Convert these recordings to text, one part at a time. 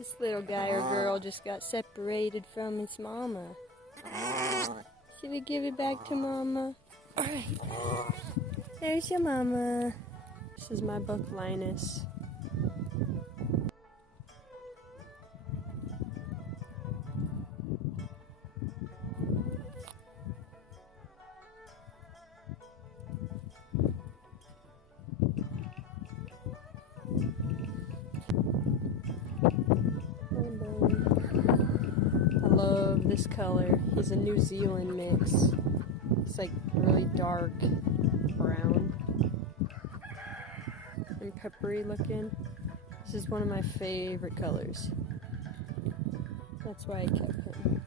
This little guy or girl just got separated from his mama. Should we give it back to mama? Alright. There's your mama. This is my buck Linus. I love this color. He's a New Zealand mix. It's like really dark brown and peppery looking. This is one of my favorite colors. That's why I kept him.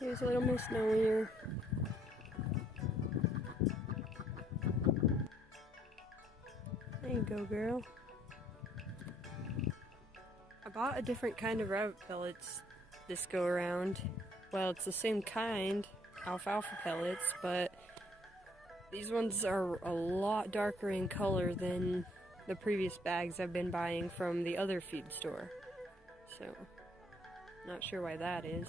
Here's a little Miss Snow here. There you go, girl. I bought a different kind of rabbit pellets this go around. Well, it's the same kind, alfalfa pellets, but these ones are a lot darker in color than the previous bags I've been buying from the other feed store. So, not sure why that is.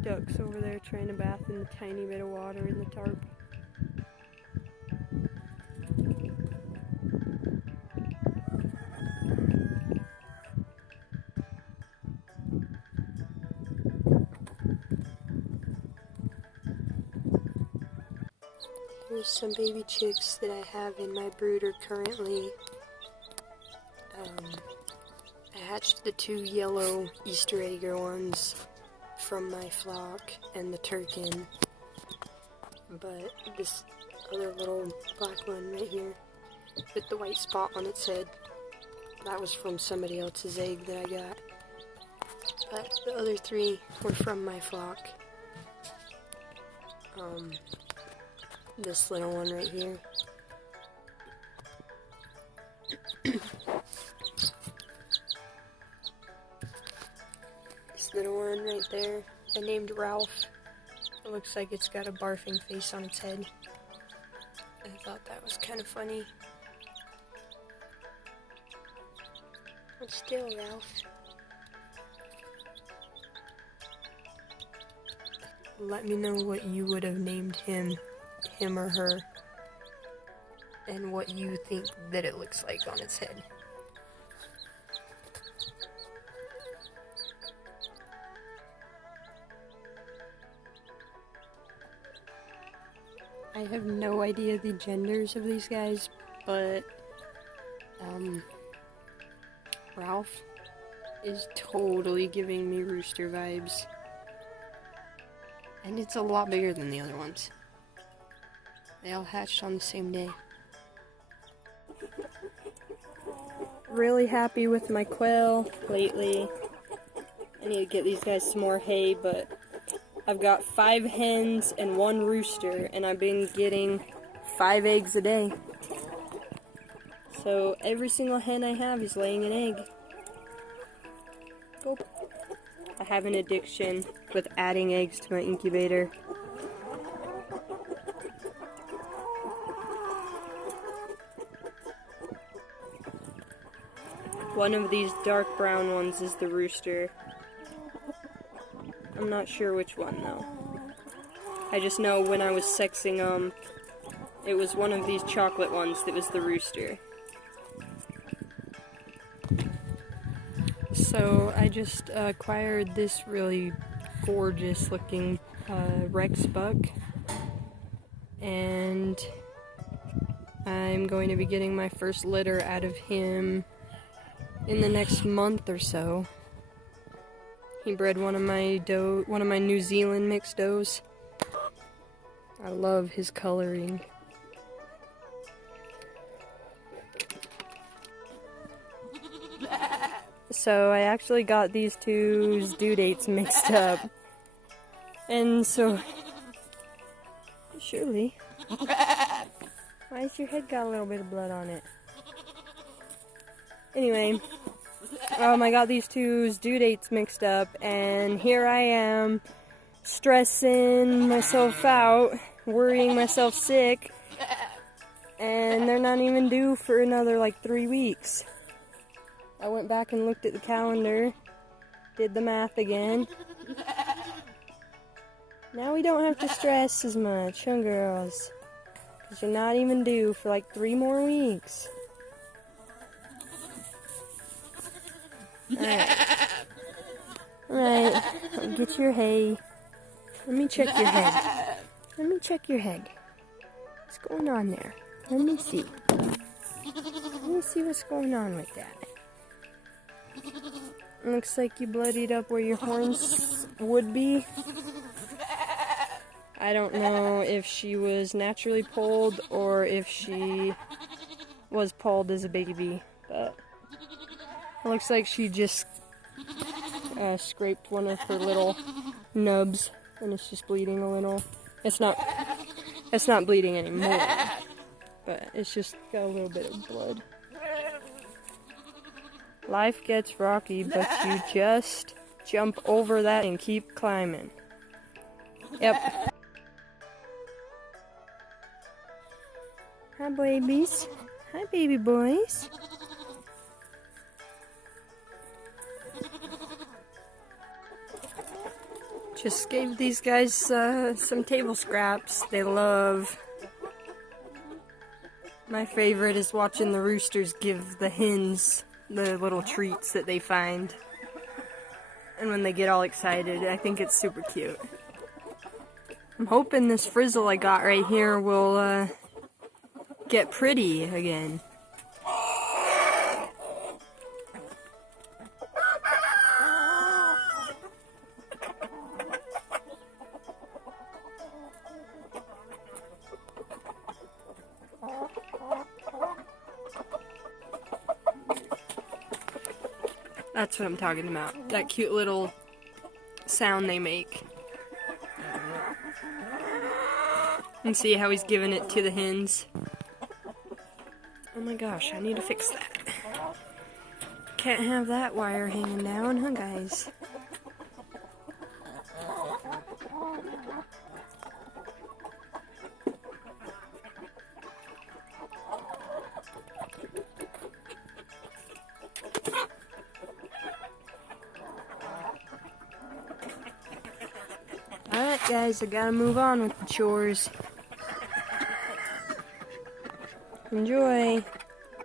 Ducks over there trying to bath in the tiny bit of water in the tarp. There's some baby chicks that I have in my brooder currently. I hatched the 2 yellow Easter egger ones from my flock and the turkin, but this other little black one right here with the white spot on its head, that was from somebody else's egg that I got, but the other 3 were from my flock. This little one right here. This little one right there, I named Ralph. It looks like it's got a barfing face on its head. I thought that was kind of funny. Hold still, Ralph. Let me know what you would have named him or her, and what you think that it looks like on its head. I have no idea the genders of these guys, but Ralph is totally giving me rooster vibes. And it's a lot bigger than the other ones. They all hatched on the same day. Really happy with my quail lately. I need to get these guys some more hay, but I've got 5 hens and 1 rooster, and I've been getting 5 eggs a day. So every single hen I have is laying an egg. Go. I have an addiction with adding eggs to my incubator. One of these dark brown ones is the rooster. I'm not sure which one though. I just know when I was sexing them, it was one of these chocolate ones that was the rooster. So I just acquired this really gorgeous looking Rex buck, and I'm going to be getting my first litter out of him in the next month or so. He bred one of my New Zealand mixed does. I love his coloring. So I actually got these 2's due dates mixed up. And so surely, why's your head got a little bit of blood on it? Anyway, I got these 2's due dates mixed up, and here I am stressing myself out, worrying myself sick, and they're not even due for another like 3 weeks. I went back and looked at the calendar, did the math again. Now we don't have to stress as much, huh girls? Because you're not even due for like 3 more weeks. Alright, get your hay. Let me check your head. Let me check your head. What's going on there? Let me see. Let me see what's going on with that. Looks like you bloodied up where your horns would be. I don't know if she was naturally polled or if she was polled as a baby, but it looks like she just scraped one of her little nubs and it's just bleeding a little. It's not bleeding anymore, but it's just got a little bit of blood. Life gets rocky, but you just jump over that and keep climbing. Yep. Hi, babies. Hi, baby boys. Just gave these guys some table scraps. They love. My favorite is watching the roosters give the hens the little treats that they find. And when they get all excited, I think it's super cute. I'm hoping this frizzle I got right here will get pretty again. That's what I'm talking about. That cute little sound they make. And see how he's giving it to the hens. Oh my gosh, I need to fix that. Can't have that wire hanging down, huh guys? Alright guys, I gotta move on with the chores. Enjoy!